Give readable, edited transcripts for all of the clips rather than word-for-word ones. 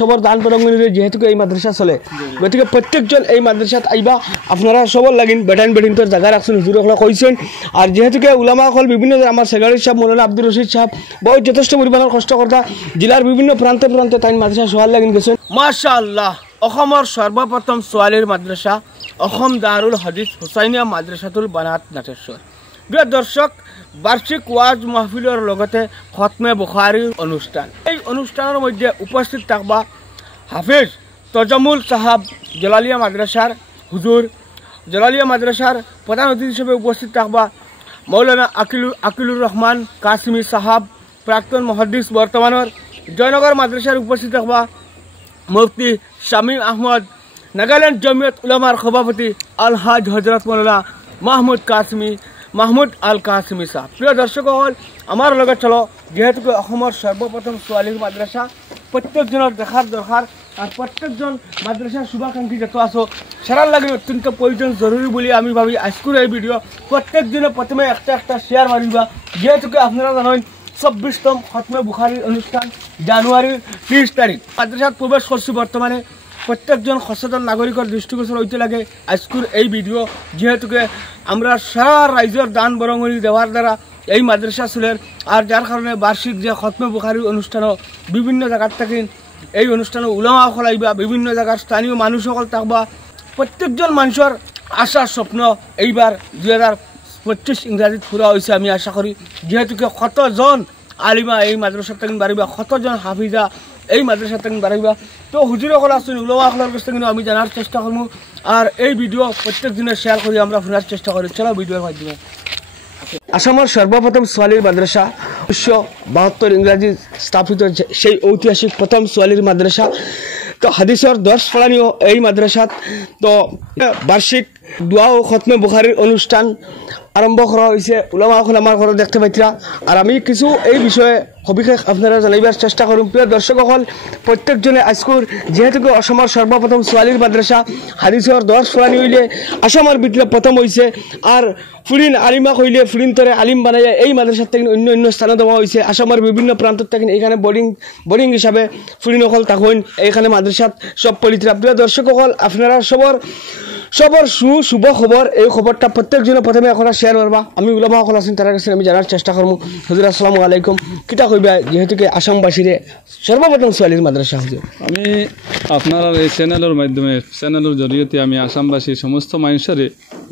সবর দান বরঙ্গনিরে যেহেতু এই মাদ্রাসা চলে গতিকে প্রত্যেকজন এই মাদ্রাসাত আইবা আপনারা সবর লাগিন বেটাইন বেটিন তোর জায়গা রাখছেন হুজুর হল কইছেন আর যেহেতু উলামা হল বিভিন্ন আমার সেক্রেটারি সাহেব মৌলানা আব্দুর রশিদ সাহেব বহুত যথেষ্ট পরিমাণের কষ্ট কর্তা জেলার বিভিন্ন প্রান্তে প্রান্তে তাই মাদ্রাসা সোহাল লাগিন গেছেন মাশাআল্লাহ অসমৰ সর্বপ্রথম সোয়ালির মাদ্রাসা অসম দারুল হাদিস হুসাইনিয়া মাদ্রাসাতুল বানাত নাটেশ্বর প্রিয় দর্শক বার্ষিক ওয়াজ মাহফিলের লগতে খতমে বুখারীর অনুষ্ঠান এই অনুষ্ঠানের মধ্যে উপস্থিত থাকবা হাফিজ তজামুল সাহাব জলালিয়া মাদ্রাসার হুজুর জলালিয়া মাদ্রাসার প্রধান অতিথি হিসেবে উপস্থিত থাকবা মৌলানা আকিলুর রহমান কাসিমি সাহাব প্রাক্তন মুহাদ্দিস বর্তমানের জয়নগর মাদ্রাসার উপস্থিত থাকবা মুফতি শামীম আহমদ নাগাল্যান্ড জমিয়ত উলামার সভাপতি আলহাজ হজরত মৌলানা মাহমুদ আল কাসিমি সাহেব প্রিয় দর্শক হল আমার লগে চলো যেহেতু অসমৰ সর্বপ্রথম ছোৱালীৰ মাদ্রাসা প্রত্যেকজনের দেখার দরকার আর প্রত্যেকজন মাদ্রাসার শুভাকাঙ্ক্ষী যত আছো সারার লাগে অত্যন্ত প্রয়োজন জরুরি বলে আমি ভাবি আজকের এই ভিডিও প্রত্যেকজনে প্রথমে একটা শেয়ার মারিবা যেহেতু আপনারা জানেন 24তম খতমে বুখারীর অনুষ্ঠান জানুয়ারির 30 তারিখ মাদ্রাসাত প্রবেশ করছি বর্তমানে প্রত্যেকজন সচেতন নাগরিকের দৃষ্টিগোচর হইতে লাগে আজকের এই ভিডিও যেহেতু আমরা সারা রাজ্যের দান বরঙ্গনি দেওয়ার দ্বারা এই মাদ্রাসা চলের আর যার কারণে বার্ষিক যে খতমে বুখারীর অনুষ্ঠানও বিভিন্ন জায়গার থেকে এই অনুষ্ঠানে উলামা সকল আইবা বিভিন্ন জায়গার স্থানীয় মানুষ সকল থাকবা প্রত্যেকজন মানুষের আশা স্বপ্ন এইবার 2025 ইংরাজিত পুরা হয়েছে আমি আশা করি যেহেতু কতজন আলিমা এই মাদ্রাসা থেকে বাড়িবা কতজন হাফিজা এই মাদ্রাসা থেকে বাড়িবা তো হুজুর সকল আসুন উলামা সকলের কাছ থেকে আমি জানার চেষ্টা করবো আর এই ভিডিও প্রত্যেক দিনে শেয়ার করি আমরা শোনার চেষ্টা করি চলো ভিডিওর মাধ্যমে আসামের সর্বপ্রথম ছোৱালীৰ মাদ্রাসা 1972 ইংরাজি স্থাপিত সেই ঐতিহাসিক প্রথম ছোৱালীৰ মাদ্রাসা তো হাদিসের দর্শ ফলানিও এই মাদ্রাসাত তো বার্ষিক দোয়া ও খতমে বুখারীর অনুষ্ঠান আরম্ভ করা হয়েছে উলামা সকল আমার ঘরে দেখতে পাইতরা আর আমি কিছু এই বিষয়ে সবিশেষ আপনারা জানাইবার চেষ্টা করুন প্রিয় দর্শক সকল প্রত্যেকজনে আজকুর যেহেতু অসমৰ সর্বপ্রথম ছোৱালীৰ মাদ্রাসা হাদিসের দর্শ ফলানি হইলে আসামের ভিতরে প্রথম হয়েছে আর ফুরিন আলিমা কইলে ফুরিন তরে আলিম বানাইয়া এই মাদ্রাসার থেকে অন্য স্থানে দেওয়া হয়েছে আসামের বিভিন্ন প্রান্ত থেকে এখানে বোর্ডিং হিসাবে ফুরিন সকল থাকুন এইখানে মাদ্রাসাত সব পলিত্রা প্রিয় দর্শক সকল আপনারা সবর শুভ খবর এই খবরটা প্রত্যেকজনে প্রথমে এখন শেয়ার করবা আমি উলামা সকল আছেন তার কাছে আমি জানার চেষ্টা করবো হুজুর আসসালামু আলাইকুম কিতা কইবা যেহেতু আসামবাসীরে সর্বপ্রথম ছোৱালীৰ মাদ্রাসা হুজুর আমি আপনার এই চ্যানেলের মাধ্যমে চ্যানেলের জরিয়তে আমি আসামবাসী সমস্ত মানুষের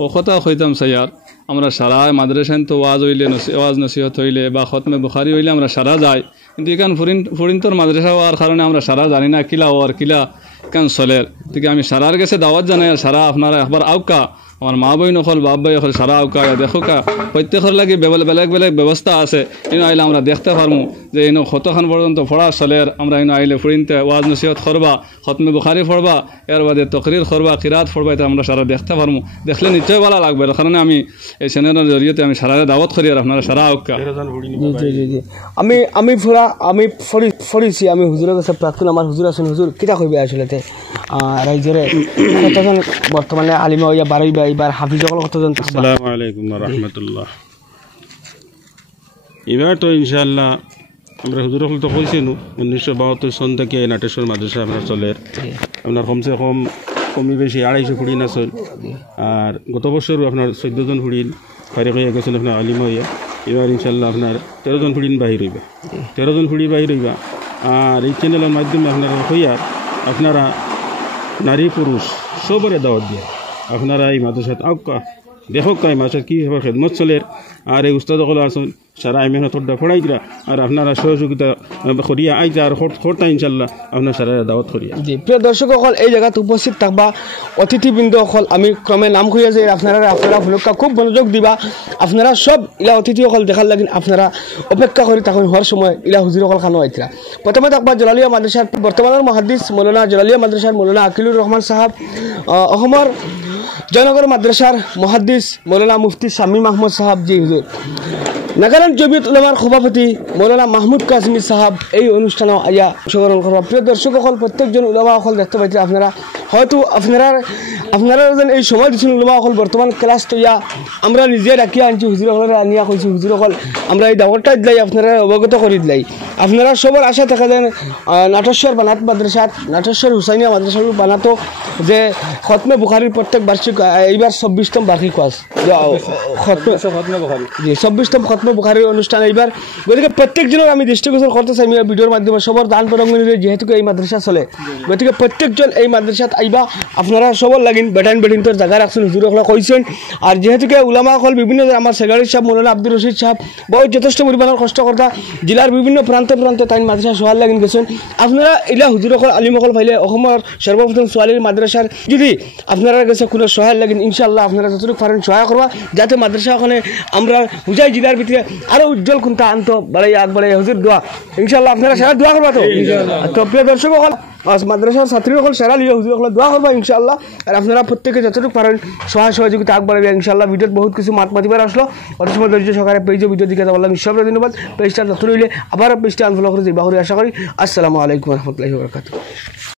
ও কথা কইতাম স্যার আমরা সারা মাদ্রাসায় তো ওয়াজ হইলে ওয়াজ নসিহত হইলে বা খতমে বুখারী হইলে আমরা সারা যাই কিন্তু এখান ফুরিন্তর মাদ্রাসা হওয়ার কারণে আমরা সারা জানি না কিলা হওয়ার কিলা কেন চলের থেকে আমি সারার কাছে দাওয়াত জানাই আর সারা আপনারা একবার আউকা আমার মা বই নকল বাপ ভাই নকল সারা আউকা দেখোকা প্রত্যেকের লাগে বেলেগ বেলেগ ব্যবস্থা আছে ইনো আইলে আমরা দেখতে পারমু যে ইনো কতক্ষণ পর্যন্ত পড়া চলের আমরা ইনো আইলে ফুরিনতে ওয়াজ নসিহত করবা খতমে বুখারী পড়বা এর বাদে তকরির করবা কিরাত পড়বা এটা আমরা সারা দেখতে পারমু দেখলে নিশ্চয় ভালো লাগবে এর কারণে আমি এই চ্যানেলের জরিয়তে আমি সারা দাওয়াত করি আর আপনারা সারা আউকা জি আমি ফরিছি আমি হুজুরের কাছে প্রার্থনা আমার হুজুর আছেন হুজুর কিতা কইবে আসলে রাইজরে কতজন বর্তমানে আলিমা হইয়া বাড়াইবা এবার হাফিজ সকল কতজন আসসালামু আলাইকুম ওয়া রাহমাতুল্লাহ এবার তো ইনশাআল্লাহ আমরা হুজুর সকল তো কইছেন 1972 সন থেকে এই নাটেশ্বর মাদ্রাসা আমরা চলে আপনার কমসে কম কমি বেশি 250 ফুড়ি নাচল আর গত বছর আপনার 14 জন ফুড়ি ফাইরে হয়ে গেছেন আপনার আলিমা হইয়া এবার ইনশাআল্লাহ আপনার 13 জন ফুড়ি বাহির হইবা 13 জন ফুড়ি বাহির হইবা আর এই চ্যানেলের মাধ্যমে আপনারা হইয়া আপনারা নারী পুরুষ সবরে দাওয়াত দিয়ে আপনারা এই মাদ্রাসাত আউকা দেখক এই মাদ্রাসাত কীভাবে খেদমত চলের আর এই উস্তাদ সকল আসুন সারা মেহনতটা পড়াইরা আর আপনারা সহযোগিতা করিয়া আইতা আর খরটা ইনশাল্লাহ আপনার সারা দাওয়াত করিয়া জি প্রিয় দর্শক সকল এই জায়গাত উপস্থিত থাকবা অতিথিবৃন্দ সকল আমি ক্রমে নাম কইয়া যে আপনারা ভুলকা খুব মনোযোগ দিবা আপনারা সব ইলা অতিথি সকল দেখার লাগি আপনারা অপেক্ষা করে থাকুন হওয়ার সময় ইলা হুজুর সকল খানো আইতরা প্রথমে থাকবা জলালিয়া মাদ্রাসার বর্তমানের মুহাদ্দিস মৌলানা জলালিয়া মাদ্রাসার মৌলানা আকিলুর রহমান সাহেব অসমৰ জয়নগর মাদ্রাসার মুহাদ্দিস মৌলানা মুফতি শামীম আহমদ সাহেব জি হুজুর নাগাল্যান্ড জমিয়ত উলামার সভাপতি মৌলানা মাহমুদ কাসিমি সাহেব এই অনুষ্ঠানে আইয়া অংশগ্রহণ করবা প্রিয় দর্শক সকল প্রত্যেকজন উলামা সকল দেখতে পাইছে আপনারা হয়তো আপনারা যেন এই সময় দিচ্ছেন ওলামা অকল বর্তমান ক্লাস তৈয়া আমরা নিজে ডাকিয়া আনছি হুজুর হলের আনিয়া কইছি হুজুর অকল আমরা এই দাওয়াতটা দিলাই আপনারা অবগত করে দিলাই আপনারা সবার আশা থাকা দেন নাটেশ্বর বানাত মাদ্রাসাত নাটেশ্বর হুসাইনিয়া মাদ্রাসা বানাতো যে খতমে বুখারির প্রত্যেক বার্ষিক এইবার 24তম বার্ষিক ক্লাস জি 24তম খতমে বুখারির অনুষ্ঠান এইবার গতিকে প্রত্যেকজনের আমি দৃষ্টিগোচর করতে চাই ভিডিওর মাধ্যমে সবার দান প্রদান যেহেতু এই মাদ্রাসা চলে গতিকে প্রত্যেকজন এই মাদ্রাসাত আইবা আপনারা সবার লাগিন বেটাইন তোর জায়গা রাখছেন হুজুর হল কইছেন আর যেহেতু উলামা হল বিভিন্ন আমার সেক্রেটারি সাহেব মৌলানা আব্দুর রশিদ সাহেব বহুত যথেষ্ট পরিমাণের কষ্ট কর্তা জেলার বিভিন্ন প্রান্তে তাই মাদ্রাসা সোহার লাগিন গেছেন আপনারা এলা হুজুর হল আলিমসকল ফাইলে অসমৰ সর্বপ্রথম ছোৱালীৰ মাদ্রাসার যদি আপনারা কাছে কোনো সহায় লাগেন ইনশাআল্লাহ আপনারা যতটুকু পারেন সহায় করবা যাতে মাদ্রাসা ওখানে আমরা হুজাই জেলার ভিতরে আরো উজ্জ্বল কোনটা আনতো বাড়াই আগবাড়াই হুজুর দোয়া ইনশাআল্লাহ আপনারা সারা দোয়া করবা তো প্রিয় দর্শক হল মাদ্রাসার ছাত্রীসকল সারা লিয়ে হুজুর হল দোয়া করবা ইনশাআল্লাহ আর আপনারা প্রত্যেকে যতটুকু পারেন সহায় সহযোগিতা আগবাড়াবে ইনশাআল্লাহ ভিডিওত বহুত কিছু মাতিবার আসলো অত সময় ধৈর্য সহকারে পেজে ভিডিও দিকে যাবার লাগে সব ধন্যবাদ পেজটা যত রইলে আবার পেজটা আনফলো করে যাবা আশা করি আসসালামু আলাইকুম রহমতুল্লাহি ওয়া বারাকাতুহু।